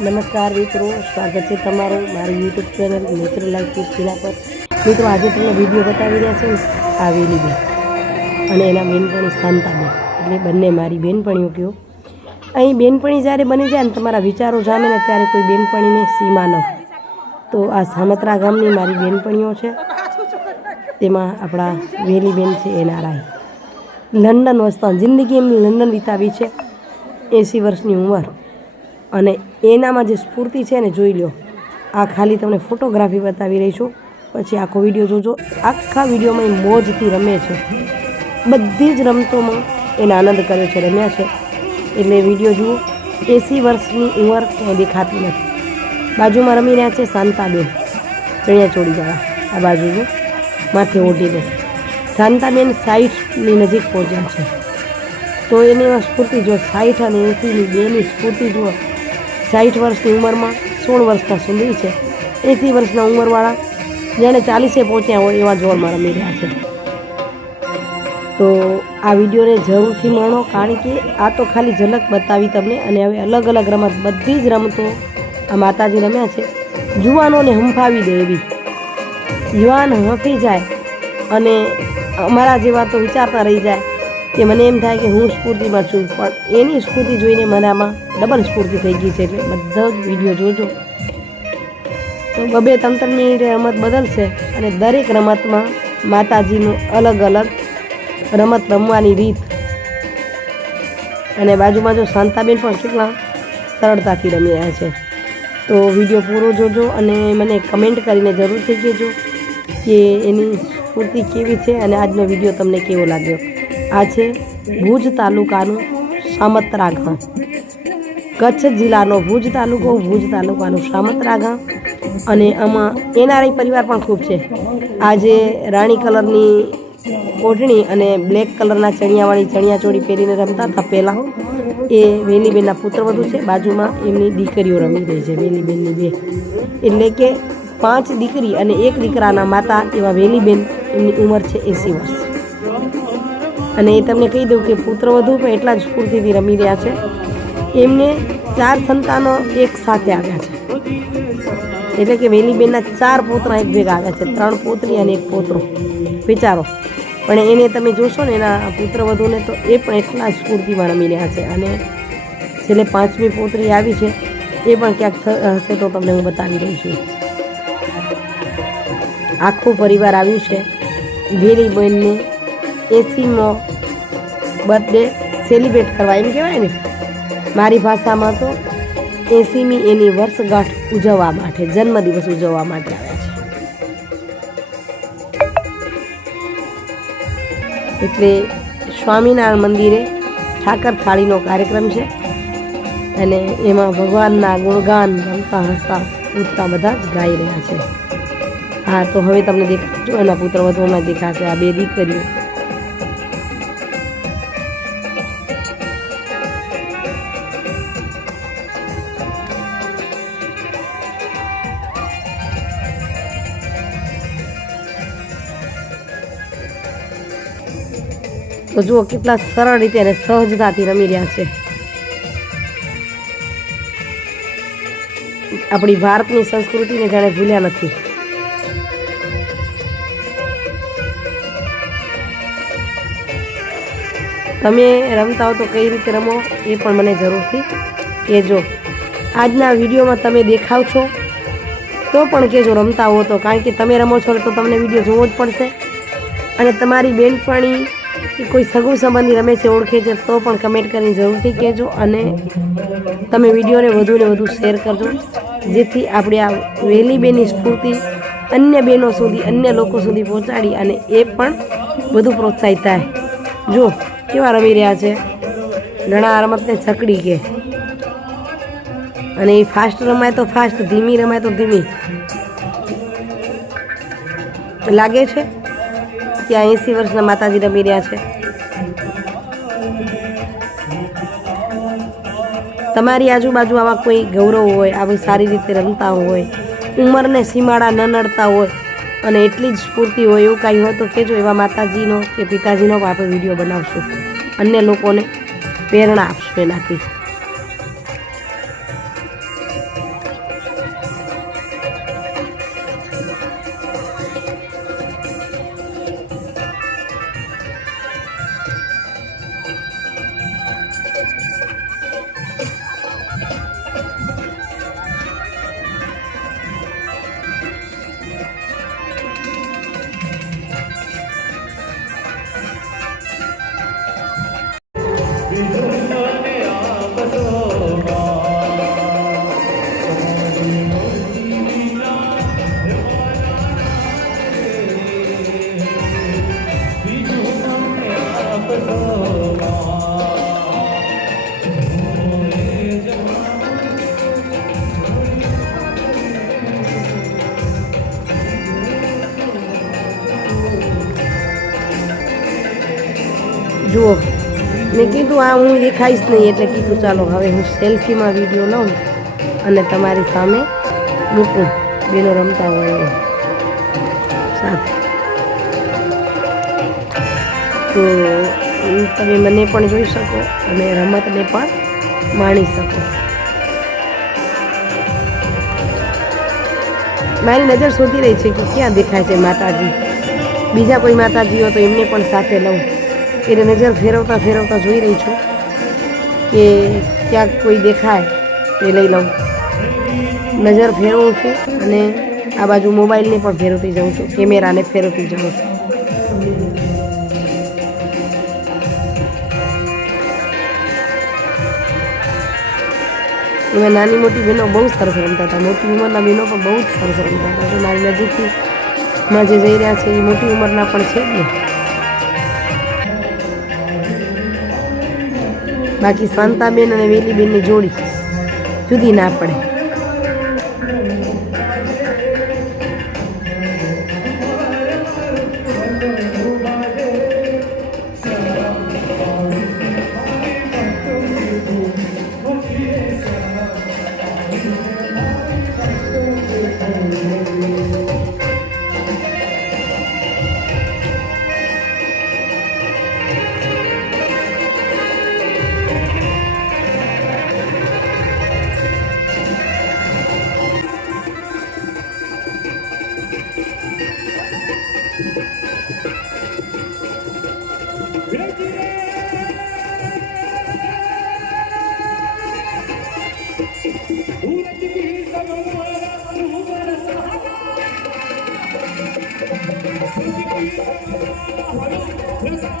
નમસ્કાર મિત્રો, સ્વાગત છે તમારું મારું યુટ્યુબ ચેનલ મિત્ર લાઈફ ચેનલ પર. મિત્રો, આજે તમને વીડિયો બતાવી રહ્યા છે આવેલી બેન અને એના બેનપણી શાંતાબેન. એટલે બંને મારી બેનપણીઓ કહો અહીં બેનપણી જ્યારે બની જાય ને તમારા વિચારો જામે ને ત્યારે કોઈ બેનપણીને સીમા ન તો આ સામત્રા ગામની મારી બેનપણીઓ છે. તેમાં આપણા વેલી બેન છે એના રાય લંડન વસતા, જિંદગી એમની લંડન વિતાવી છે. એંસી વર્ષની ઉંમર. અને એનામાં જે સ્ફૂર્તિ છે ને જોઈ લો આ ખાલી તમને ફોટોગ્રાફી બતાવી રહી છું. પછી આખો વીડિયો જોજો. આખા વિડીયોમાં એ મોજથી રમે છે. બધી જ રમતોમાં એને આનંદ કર્યો છે, રમ્યા છે. એટલે વીડિયો જુઓ. એંસી વર્ષની ઉંમર ક્યાંય દેખાતી નથી. બાજુમાં રમી રહ્યા છે શાંતાબેન. ચણિયા ચોળી જવા આ બાજુ જો માથે ઓઢીને શાંતાબેન સાઠની નજીક પહોંચ્યા છે. તો એની સ્ફૂર્તિ જો સાઠ અને એંસીની બેની સ્ફૂર્તિ જુઓ. સાઠ વર્ષની ઉંમરમાં, સોળ વર્ષના સુંદરી છે. એંસી વર્ષના ઉંમરવાળા જેણે ચાલીસે પહોંચ્યા હોય એવા જોરમાં રમી રહ્યા છે. તો આ વિડીયોને જરૂરથી માણો, કારણ કે આ તો ખાલી ઝલક બતાવી તમને અને હવે અલગ અલગ રમત, બધી જ રમતો આ માતાજી રમ્યા છે. જુવાનોને હંફાવી દે એવી. યુવાન હંફી જાય અને અમારા જેવા તો વિચારતા રહી જાય. કે મને એમ થાય કે હું સ્ફૂર્તિમાં છું, પણ એની સ્ફૂર્તિ જોઈને મને આમાં ડબલ સ્ફૂર્તિ થઈ ગઈ છે એટલે બધો જ વીડિયો જોજો. તો બબે તંત્રની રમત બદલશે અને દરેક રમતમાં માતાજીનું અલગ અલગ રમત રમવાની રીત. અને બાજુમાં જો શાંતાબેન પણ કેટલા સરળતાથી રમી રહ્યા છે. તો વીડિયો પૂરો જોજો અને મને કમેન્ટ કરીને જરૂરથી કહેજો કે એની સ્ફૂર્તિ કેવી છે અને આજનો વીડિયો તમને કેવો લાગ્યો? આ છે ભુજ તાલુકાનું સામત્રા ગામ કચ્છ જિલ્લાનો ભુજ તાલુકો, ભુજ તાલુકાનું સામત્રા ગામ અને આમાં એનઆરઆઈ પરિવાર પણ ખૂબ છે. આ જે રાણી કલરની ઓઢણી અને બ્લેક કલરના ચણિયાવાળી ચણિયાચોળી પહેરીને રમતા હતા પહેલાં. એ વેલીબેનના પુત્રવધુ છે. બાજુમાં એમની દીકરીઓ રમી રહી છે, વેલીબેનની બે. એટલે કે પાંચ દીકરી અને એક દીકરાના માતા એવા વેલીબેન એમની ઉંમર છે એંસી વર્ષ. અને એ તમને કહી દઉં કે પુત્રવધુ પણ એટલા જ સ્ફૂર્તિથી રમી રહ્યા છે. એમને ચાર સંતાનો એક સાથે આવ્યા છે. એટલે કે વેલીબેનના ચાર પોતરા એક ભેગા આવ્યા છે. ત્રણ પોતરી અને એક પોતરો. વિચારો. પણ એને તમે જોશો ને એના પુત્રવધુને તો એ પણ એટલા જ સ્ફૂર્તિમાં રમી રહ્યા છે. અને છેલ્લે પાંચમી પોતરી આવી છે. એ પણ ક્યાંક હશે તો તમને હું બતાવી દઉં છું. આખું પરિવાર આવ્યું છે. વેલીબેનને એસીમો બર્થડે સેલિબ્રેટ કરવા, એમ કહેવાય ને? મારી ભાષામાં તો એસીમી એની વર્ષગાંઠ ઉજવવા માટે, જન્મદિવસ ઉજવવા માટે આવે છે. એટલે સ્વામિનારાયણ મંદિરે ઠાકર થાળીનો કાર્યક્રમ છે અને એમાં ભગવાનના ગુણગાન, રમતા, હસતા ઉઠતા બધા જ ગાઈ રહ્યા છે. હા, તો હવે તમને દેખાજો એના પુત્ર વધુમાં દેખાશે આ બે દીકરીઓ. તો જુઓ કેટલા સરળ રીતે અને સહજતાથી રમી રહ્યા છે. આપણી ભારતની સંસ્કૃતિને જાણે ભૂલ્યા નથી. તમે રમતા હો તો કઈ રીતે રમો એ પણ મને જરૂરથી કહેજો. આજના વિડીયોમાં તમે દેખાવ છો. તો પણ કહેજો રમતા હો તો, કારણ કે તમે રમો છો તો તમને વીડિયો જોવો જ પડશે. અને તમારી બેનપણી કે કોઈ સગું સંબંધી રમે છે, ઓળખે છે, તો પણ કમેન્ટ કરીને જરૂરથી કહેજો અને તમે વિડીયોને વધુ ને વધુ શેર કરજો. જેથી આપણે આ વહેલી બેની સ્ફૂર્તિ અન્ય બહેનો સુધી, અન્ય લોકો સુધી પહોંચાડી અને એ પણ વધુ પ્રોત્સાહિત થાય. જો, કેવા રમી રહ્યા છે? ઘણા રમતને છકડી કે. અને એ ફાસ્ટ રમાય તો ફાસ્ટ ધીમી રમાય તો ધીમી. લાગે છે? આ એંસી વર્ષના માતાજી રમી રહ્યા છે. તમારી આજુબાજુ આવા કોઈ ગૌરવ હોય, આવી સારી રીતે રમતા હોય, ઉંમરને સીમાડા ન નડતા હોય, અને એટલી જ સ્ફૂર્તિ હોય એવું કાંઈ હોય તો કહેજો એવા માતાજીનો કે પિતાજીનો પણ આપણે વીડિયો બનાવશું. અન્ય લોકોને પ્રેરણા આપશું એનાથી. જુઓ. મેં કીધું, આ હું દેખાઈશ નહીં. એટલે કીધું, ચાલો, હવે હું સેલ્ફીમાં વીડિયો લઉં અને તમારી સામે મૂકું બેનો રમતા હોય સાથે તો તમે મને પણ જોઈ શકો, અને રમતને પણ માણી શકો. મારી નજર શોધી રહી છે કે ક્યાં દેખાય છે માતાજી. બીજા કોઈ માતાજી હોય તો એમને પણ સાથે લઉં. એટલે નજર ફેરવતા ફેરવતા જોઈ રહી છું કે ક્યાંક કોઈ દેખાય, એ લઈ લઉં. નજર ફેરવું છું અને આ બાજુ મોબાઈલને પણ ફેરવતી જાઉં છું, કેમેરાને ફેરવતી જાઉં છું. અમે નાની મોટી બહેનો બહુ સરસ રમતા હતા, મોટી ઉંમરના બહેનો પણ બહુ જ સરસ રમતા હતા. મારી નજીકથી માં જે જઈ રહ્યા છે, એ મોટી ઉંમરના પણ છે જ ને. બાકી શાંતાબેન અને વેલીબેનની જોડી જુદી ના પડે. Yeah.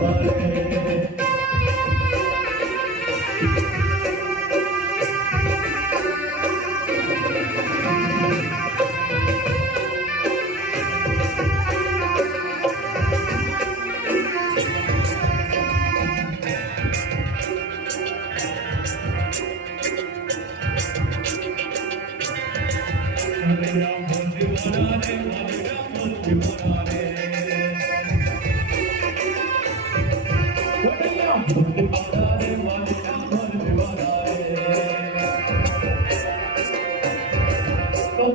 Amém. I'm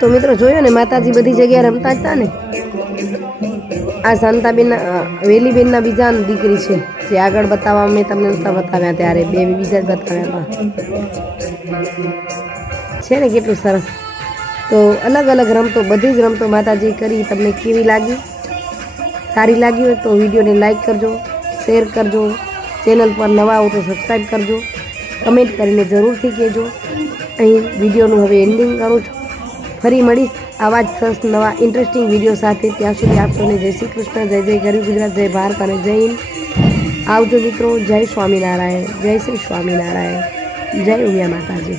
તો મિત્રો જોયો ને, માતાજી બધી જગ્યાએ રમતા હતા ને? આ શાંતાબેનના વેલીબેનના બીજા દીકરી છે, જે આગળ બતાવવા મેં તમને નતા બતાવ્યા ત્યારે, બે બીજા જ બતાવ્યા છે ને કેટલું સરસ? તો અલગ અલગ રમતો, બધી જ રમતો માતાજી કરી, તમને કેવી લાગી? સારી લાગી હોય તો વિડીયોને લાઈક કરજો, શેર કરજો, ચેનલ પર નવા આવો તો સબસ્ક્રાઈબ કરજો. કમેન્ટ કરીને જરૂરથી કહેજો. અહીં વિડીયોનું હવે એન્ડિંગ કરું છું. ફરી મળીશ આવા જ સરસ નવા ઇન્ટરેસ્ટિંગ વીડિયો સાથે. ત્યાં સુધી આપ સૌને જય શ્રી કૃષ્ણ, જય જય ગરીબ ગુજરાત, જય ભારત અને જય હિન્દ. આવજો મિત્રો, જય સ્વામિનારાયણ, જય શ્રી સ્વામિનારાયણ. જય ઉમિયા માતાજી.